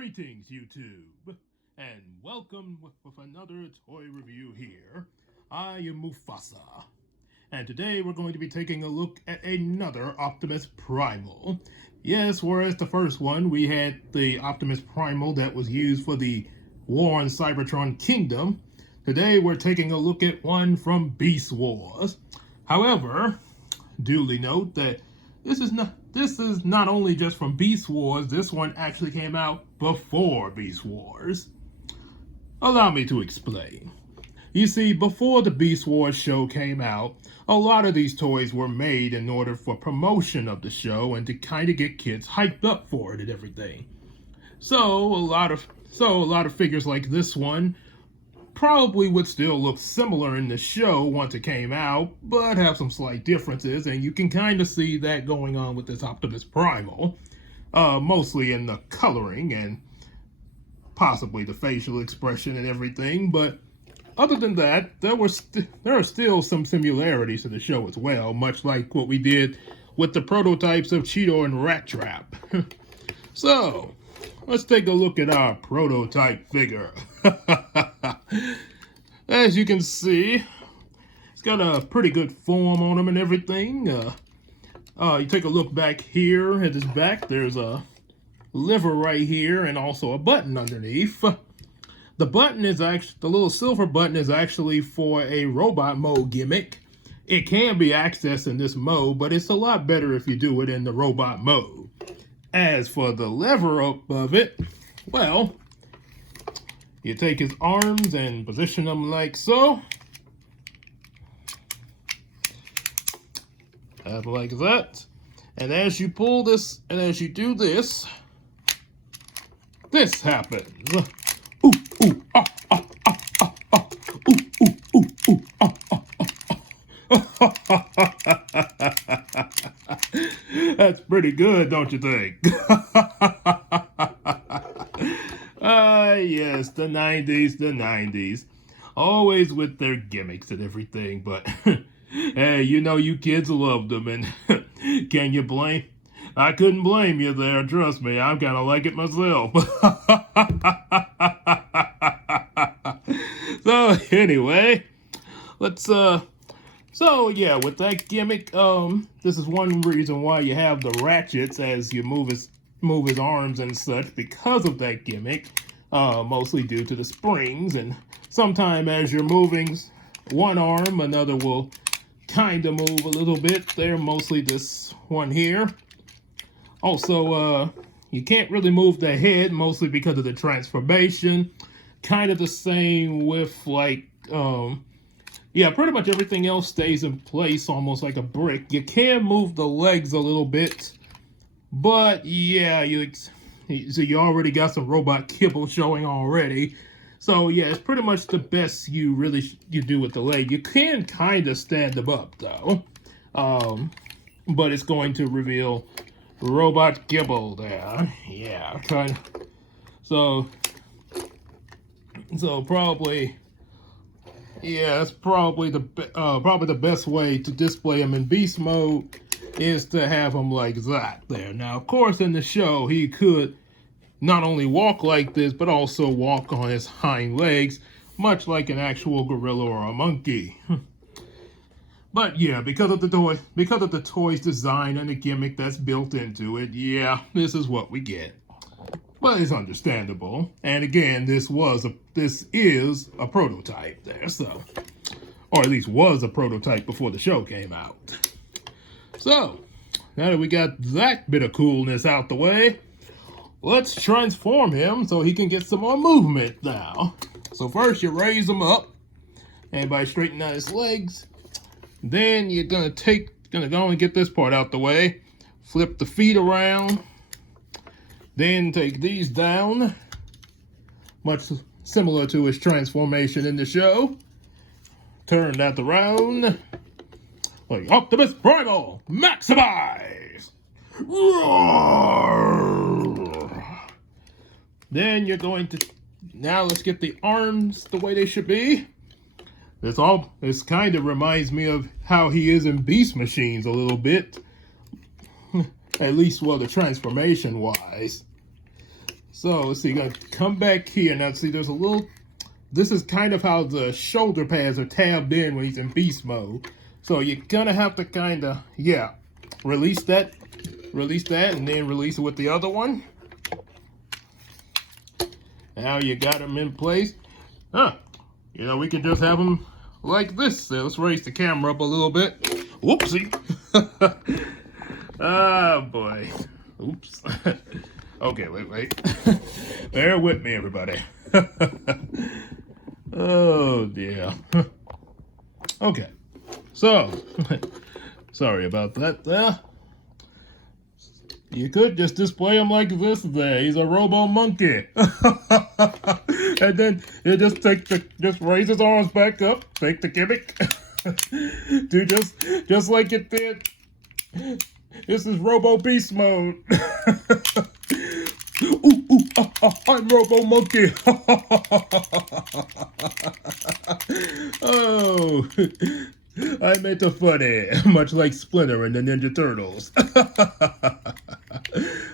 Greetings, YouTube, and welcome with another toy review here. I am Mufusa, and today we're going to be taking a look at another Optimus Primal. Yes, whereas the first one, we had the Optimus Primal that was used for the War on Cybertron Kingdom. Today we're taking a look at one from Beast Wars. However, duly note that this is not only just from Beast Wars, this one actually came out before Beast Wars. Allow me to explain. You see, before the Beast Wars show came out, a lot of these toys were made in order for promotion of the show and to kind of get kids hyped up for it and everything. So a lot of figures like this one probably would still look similar in the show once it came out, but have some slight differences, and you can kind of see that going on with this Optimus Primal, mostly in the coloring and possibly the facial expression and everything. But other than that, there are still some similarities to the show as well, much like what we did with the prototypes of Cheetor and Rat Trap. So let's take a look at our prototype figure. As you can see, it's got a pretty good form on him and everything. You take a look back here at his back, there's a liver right here and also a button underneath. The button is actually, the little silver button is actually for a robot mode gimmick. It can be accessed in this mode, but it's a lot better if you do it in the robot mode. As for the lever above it, well, you take his arms and position them like so. Like that. And as you pull this, and as you do this, this happens. Ooh, ooh, ah, ah, ah, ah, ah. Ooh, ooh, ooh, ooh, ah, ah, ah. That's pretty good, don't you think? Yes, the 90s. Always with their gimmicks and everything, but hey, you know you kids loved them, and can you blame? I couldn't blame you there, trust me, I'm kind of like it myself. So anyway, so yeah, with that gimmick, this is one reason why you have the ratchets as you move his arms and such, because of that gimmick, mostly due to the springs, and sometime as you're moving one arm, another will kind of move a little bit. They're mostly this one here. Also, you can't really move the head, mostly because of the transformation. Kind of the same with, like, yeah, pretty much everything else stays in place, almost like a brick. You can move the legs a little bit, but yeah, so you already got some robot kibble showing already. So yeah, it's pretty much the best you do with the leg. You can kind of stand them up though, but it's going to reveal robot kibble there. Yeah, kind of. So probably. Yeah, that's probably the best way to display him in beast mode is to have him like that there. Now, of course, in the show, he could not only walk like this, but also walk on his hind legs, much like an actual gorilla or a monkey. But yeah, because of the toy's design and the gimmick that's built into it, yeah, this is what we get. But it's understandable. And again, this is a prototype there, so, or at least was a prototype before the show came out. So, now that we got that bit of coolness out the way, let's transform him so he can get some more movement now. So first you raise him up, and by straightening out his legs, then you're gonna go and get this part out the way, flip the feet around, then take these down, much similar to his transformation in the show. Turn that around. Like Optimus Primal, maximize! Roar! Then you're going to, now let's get the arms the way they should be. This kind of reminds me of how he is in Beast Machines a little bit. At least, well, the transformation wise. So let's see, you gotta come back here. Now see, there's a little, this is kind of how the shoulder pads are tabbed in when he's in beast mode. So you're gonna have to kind of, yeah, release that, and then release it with the other one. Now you got them in place. Huh, you know, we can just have them like this. So let's raise the camera up a little bit. Whoopsie. Oh boy. Oops. Okay, wait. Bear with me, everybody. Oh dear. Okay. So, sorry about that. You could just display him like this there. He's a robo monkey. And then you just just raise his arms back up, take the gimmick. Do just like it did. This is Robo Beast mode. I'm Robo Monkey. Oh, I meant a funny, much like Splinter in the Ninja Turtles.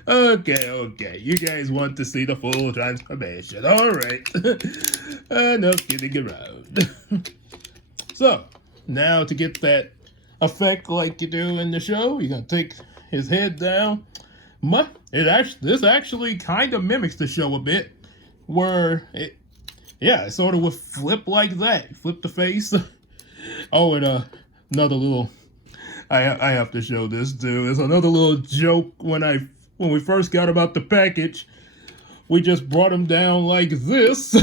Okay, you guys want to see the full transformation. All right, enough kidding around. So, now to get that effect like you do in the show, you're gonna take his head down. This actually kind of mimics the show a bit, where it sort of would flip like that. Flip the face. Oh, and another little, I have to show this too. There's another little joke when we first got him out the package. We just brought him down like this.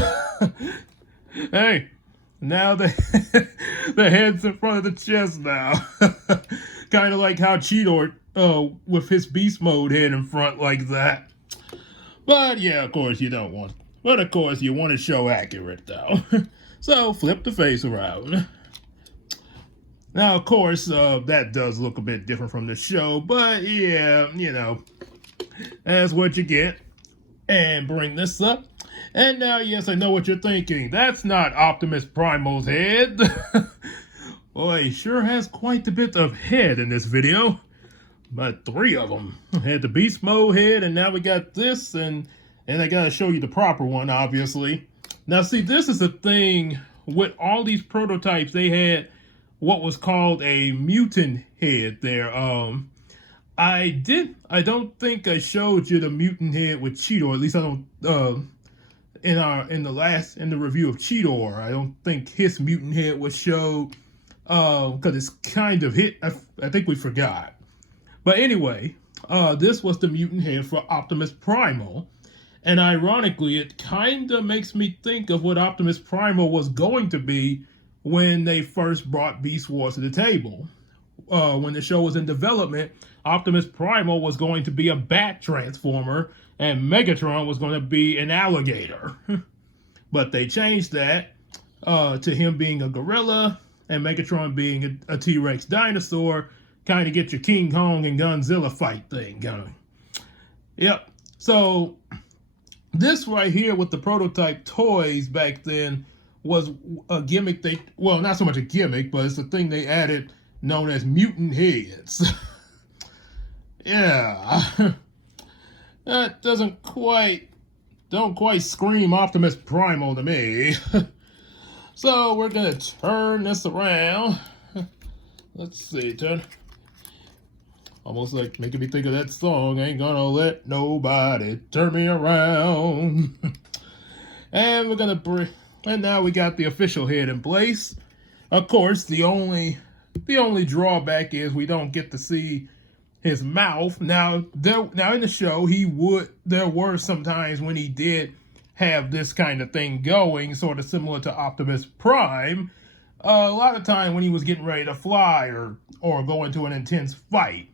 Hey, now the head's in front of the chest now. Kind of like how Cheetor, with his beast mode head in front like that. But yeah, of course you don't want. But of course you want to show accurate though. So flip the face around. Now of course that does look a bit different from the show, but yeah, you know, that's what you get. And bring this up. And now, yes, I know what you're thinking. That's not Optimus Primal's head. Boy, he sure has quite a bit of head in this video. But 3 of them. Had the beast mode head, and now we got this, and I gotta show you the proper one, obviously. Now, see, this is the thing with all these prototypes. They had what was called a mutant head there. I don't think I showed you the mutant head with Cheetor. At least I don't. In the review of Cheetor, I don't think his mutant head was showed. Because it's kind of hit. I think we forgot. But anyway, this was the mutant head for Optimus Primal. And ironically, it kind of makes me think of what Optimus Primal was going to be when they first brought Beast Wars to the table. When the show was in development, Optimus Primal was going to be a bat transformer, and Megatron was going to be an alligator. But they changed that to him being a gorilla, and Megatron being a T-Rex dinosaur, kind of get your King Kong and Godzilla fight thing going. Yep. So this right here with the prototype toys back then was a gimmick. Well, not so much a gimmick, but it's the thing they added known as mutant heads. Yeah. That don't quite scream Optimus Primal to me. So we're gonna turn this around. Let's see, almost like making me think of that song, Ain't Gonna Let Nobody Turn Me Around. And we're gonna and now we got the official head in place. Of course, the only drawback is we don't get to see his mouth. Now in the show, there were some times when he did have this kind of thing going, sort of similar to Optimus Prime. A lot of time when he was getting ready to fly or go into an intense fight.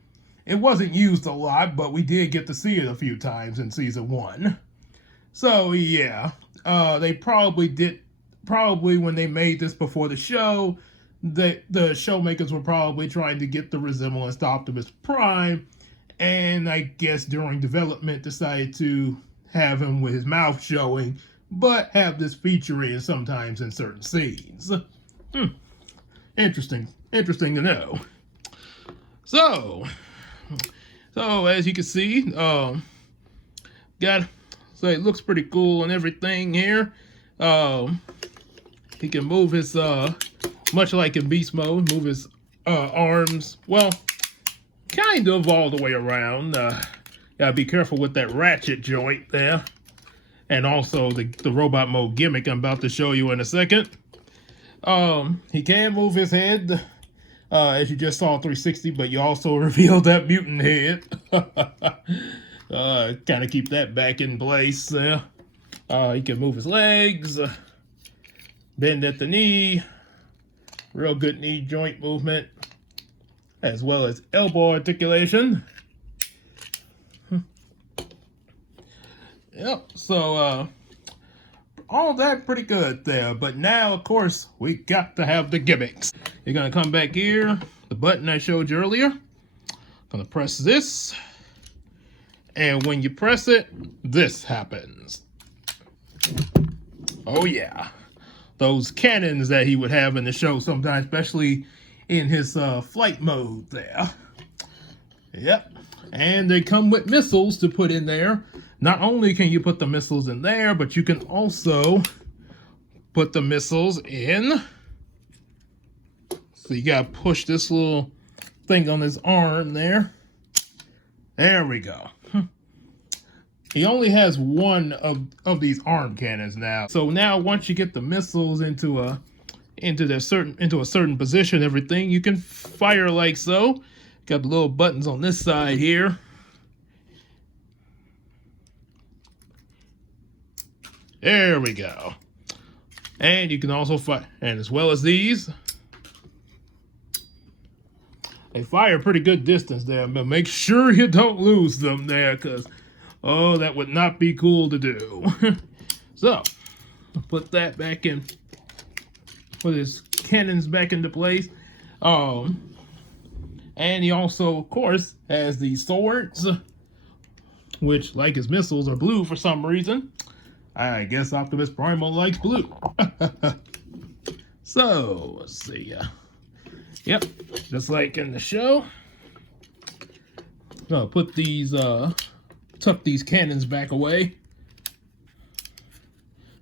It wasn't used a lot, but we did get to see it a few times in season 1. So yeah, they probably when they made this before the show, the showmakers were probably trying to get the resemblance to Optimus Prime, and I guess during development decided to have him with his mouth showing, but have this featuring sometimes in certain scenes. Interesting to know. So as you can see, got So it looks pretty cool and everything here. He can move his, much like in beast mode, move his arms, well, kind of all the way around. Gotta be careful with that ratchet joint there. And also the robot mode gimmick I'm about to show you in a second. He can move his head, as you just saw 360, but you also revealed that mutant head. Kind of keep that back in place there. He can move his legs, bend at the knee, real good knee joint movement, as well as elbow articulation. Yep, so all that pretty good there, but now of course we got to have the gimmicks. You're gonna come back here, the button I showed you earlier, gonna press this, and when you press it, this happens. Oh yeah, those cannons that he would have in the show sometimes, especially in his flight mode there. Yep, and they come with missiles to put in there. Not only can you put the missiles in there, but you can also put the missiles in. So you gotta push this little thing on his arm there. There we go. He only has one of these arm cannons now. So now once you get the missiles into a certain position, everything, you can fire like so. Got the little buttons on this side here. There we go. And you can also fire, and as well as these, they fire a pretty good distance there, but make sure you don't lose them there, because, oh, that would not be cool to do. So, put that back in, put his cannons back into place. And he also, of course, has these swords, which, like his missiles, are blue for some reason. I guess Optimus Primal likes blue. So, let's see. Yep, just like in the show. I'll put these, tuck these cannons back away.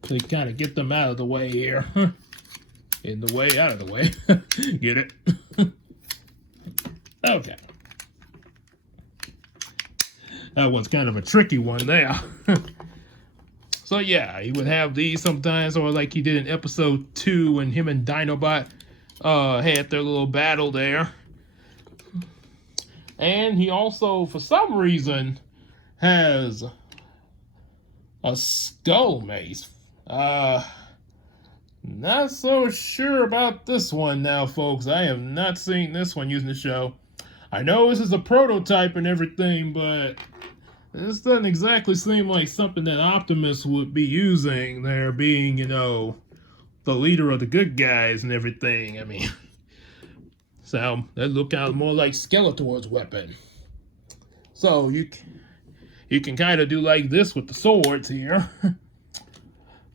To kind of get them out of the way here. In the way, out of the way. Get it? Okay. That was kind of a tricky one there. So yeah, he would have these sometimes, or like he did in episode 2 when him and Dinobot had their little battle there. And he also, for some reason, has a skull mace. Not so sure about this one now, folks. I have not seen this one using the show. I know this is a prototype and everything, but this doesn't exactly seem like something that Optimus would be using there, being, you know, the leader of the good guys and everything. I mean, so that look kind of more like Skeletor's weapon. So you can kind of do like this with the swords here.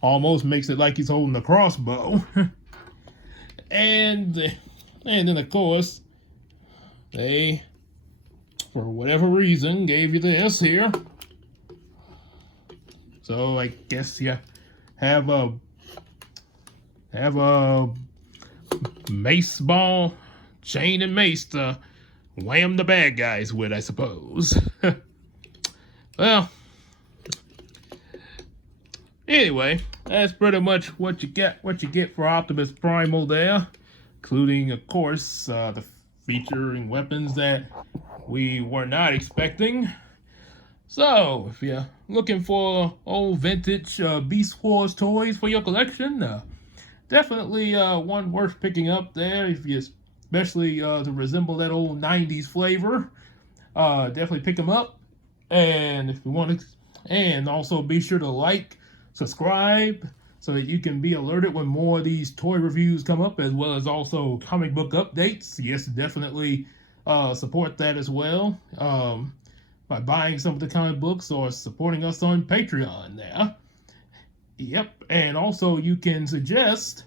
Almost makes it like he's holding a crossbow. and then of course, they, for whatever reason, gave you this here. So I guess you have a mace ball, chain and mace to wham the bad guys with, I suppose. Well, anyway, that's pretty much what you get for Optimus Primal there, including, of course, the featuring weapons that we were not expecting. So, if you're looking for old vintage Beast Wars toys for your collection, definitely one worth picking up there, if you especially to resemble that old 90s flavor. Definitely pick them up. And if you want to, and also be sure to like, subscribe, so that you can be alerted when more of these toy reviews come up, as well as also comic book updates. Yes, definitely support that as well by buying some of the comic books or supporting us on Patreon there. Yep, and also you can suggest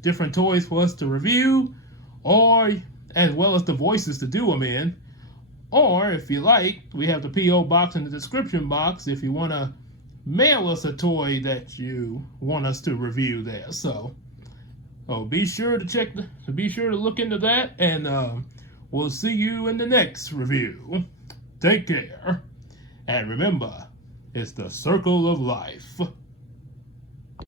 different toys for us to review, or as well as the voices to do them in. Or if you like, we have the P.O. box in the description box if you want to mail us a toy that you want us to review there. So, be sure to look into that, and we'll see you in the next review. Take care, and remember, it's the circle of life.